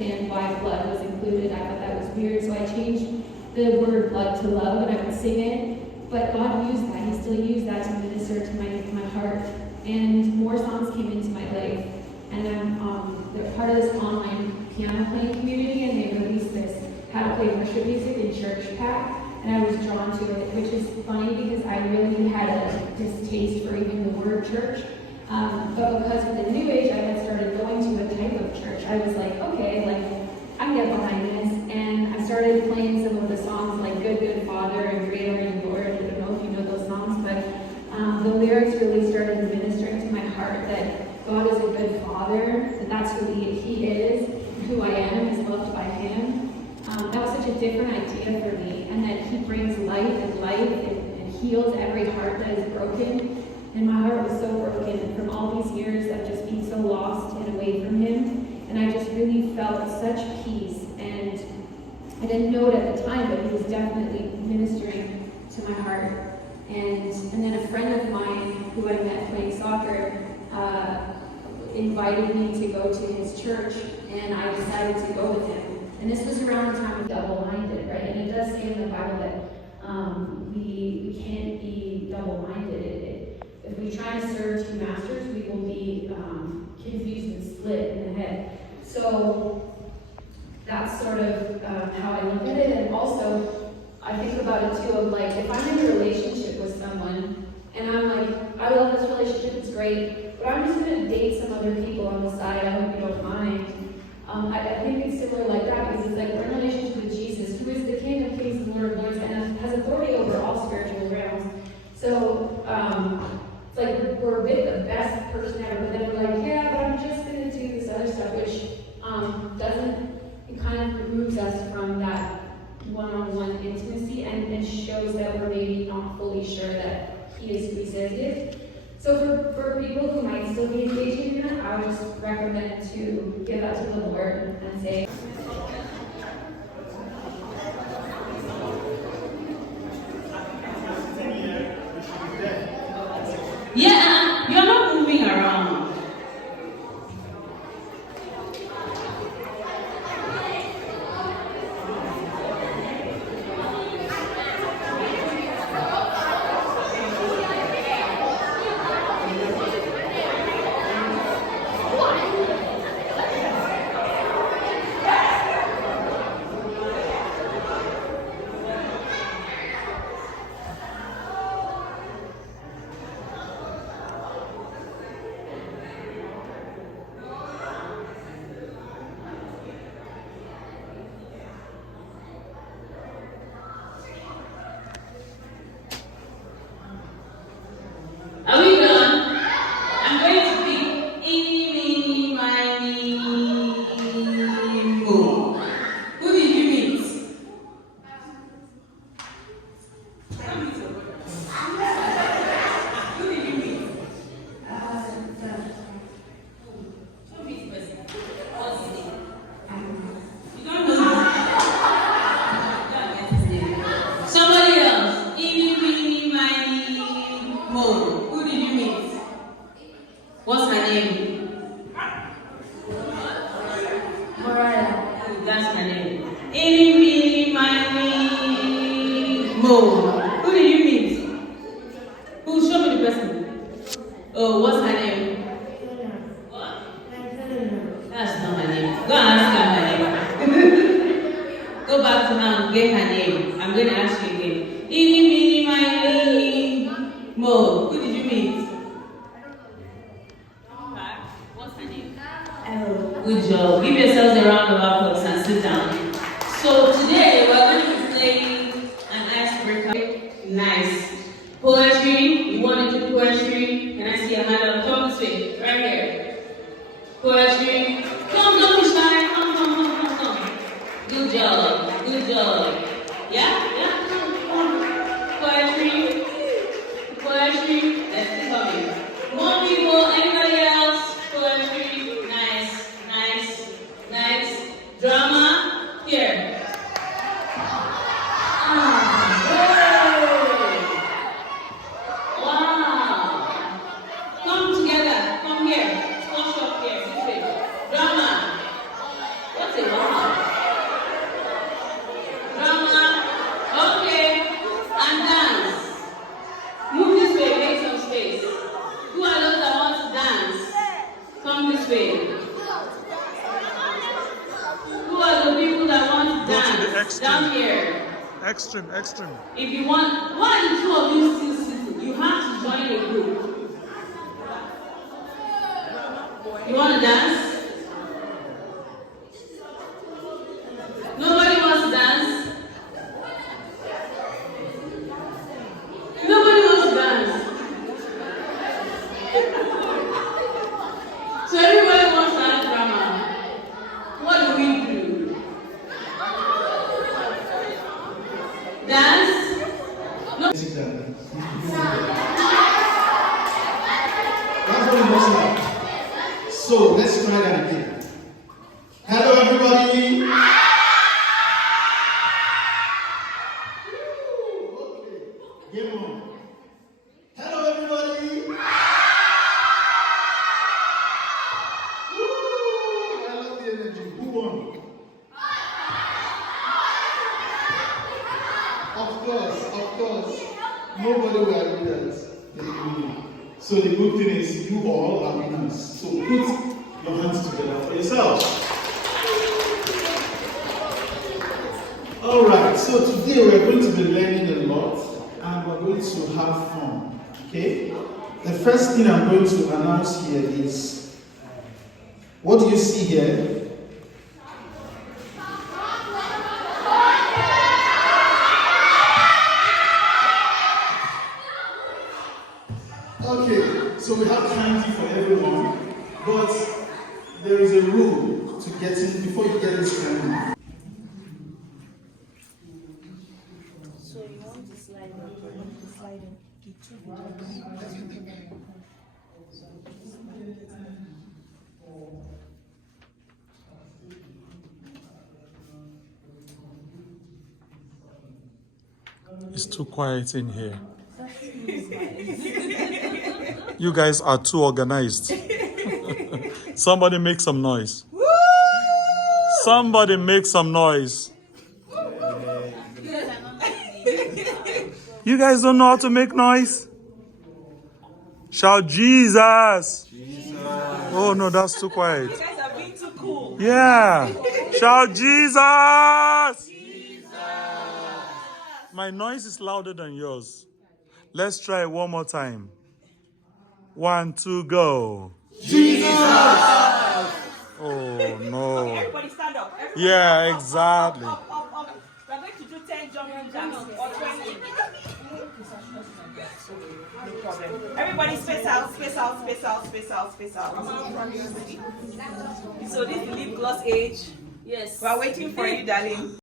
And why blood was included. I thought that was weird, so I changed the word blood to love, and I would sing it. But God used that. He still used that to minister to my heart. And more songs came into my life. And they're part of this online piano playing community, and they released this how to play worship music in church pack. And I was drawn to it, which is funny because I really had a distaste for even the word church. But because with the New Age, I had started going to a type of church. I was like, okay, I can get behind this. And I started playing some of the songs like Good, Good Father and Great Are You, Lord. I don't know if you know those songs, but the lyrics really started ministering to my heart that God is a good father, that that's who he is, who I am, is loved by him. That was such a different idea for me, and that he brings life and heals every heart that is broken. And my heart was so broken from all these years of just being so lost and away from him. And I just really felt such peace. And I didn't know it at the time, but he was definitely ministering to my heart. And then a friend of mine who I met playing soccer invited me to go to his church, and I decided to go with him. And this was around the time of double-minded, right? And it does say in the Bible that we can't be double-minded. If we try to serve two masters, we will be confused and split in the head. So that's sort of how I look at it. And also, I think about it too of if I'm in a relationship with someone, and I'm like, I love this relationship, it's great, but I'm just going to date some other people on the side, I hope you don't mind. I think it's similar like that, because it's like we're in a relationship with Jesus, who is the King of Kings and Lord of Lords, and has authority over all spiritual realms. So, it's like we're with the best person ever, but then we're like, yeah, but I'm just going to do this other stuff, which it kind of removes us from that one-on-one intimacy and shows that we're maybe not fully sure that he is who he says he is. So for people who might still be engaging in that, I would just recommend to give that to the Lord and say, yeah, you're not moving around. Are we done? I'm going to pick eeny, meeny, miny, mo. Who did you meet? Tell me so. Who did you meet? Show me his person. What's his name? You don't know his name. Somebody else. Eeny, meeny, miny, mo. What's her name? Mariah. That's her name. Eeny, meeny, miny, mo. Who did you meet? Who? Show me the person. Oh, what's her name? What? That's not her name. Go and ask her name. Go back to her and get her name. I'm going to ask you again. Eeny, meeny, miny, mo. Who did you meet? Good job. Give yourselves a round of applause and sit down. So today we're going to be playing an icebreaker. Nice. Poetry. You want to do poetry? Can I see your hand up? Come this way. Right here. Poetry. Come, don't be shy. Come. Good job. Good job. Yeah? Come. Poetry. Let's keep coming. More people. Anybody else? Poetry. Nice. Drama. Here. Wow. Come together. Come here. Squash up here. This way. extreme. If you want, why are the two of you still sitting? You have to join a group. You want to dance? Nobody wants to dance? Nobody wants to dance. So everybody wants to have drama. What do we do? Dance? No. That's what it looks like. So let's try that again. Hello, everybody. Okay, game on. Hello, everybody. I love the energy. Who won? Of course. Nobody will agree that they win. So the good thing is you all are winners. So put your hands together for yourself. Alright, so today we're going to be learning a lot and we're going to have fun. Okay? The first thing I'm going to announce here is, what do you see here? Okay, so we have candy for everyone, but there is a rule to get in before you get this candy. So you want to slide up, you want to slide in. It's too quiet in here. You guys are too organized. Somebody make some noise. Somebody make some noise. You guys don't know how to make noise? Shout Jesus. Oh no, that's too quiet. You guys are being too cool. Yeah. Shout Jesus. My noise is louder than yours. Let's try it one more time. 1, 2, go. Jesus! Oh no. Everybody stand up. Everybody Yeah, exactly. up. We're going to do 10 jumping jacks or 20. No problem. Everybody space out. So this is the lip gloss age. Yes. We're waiting for you, darling.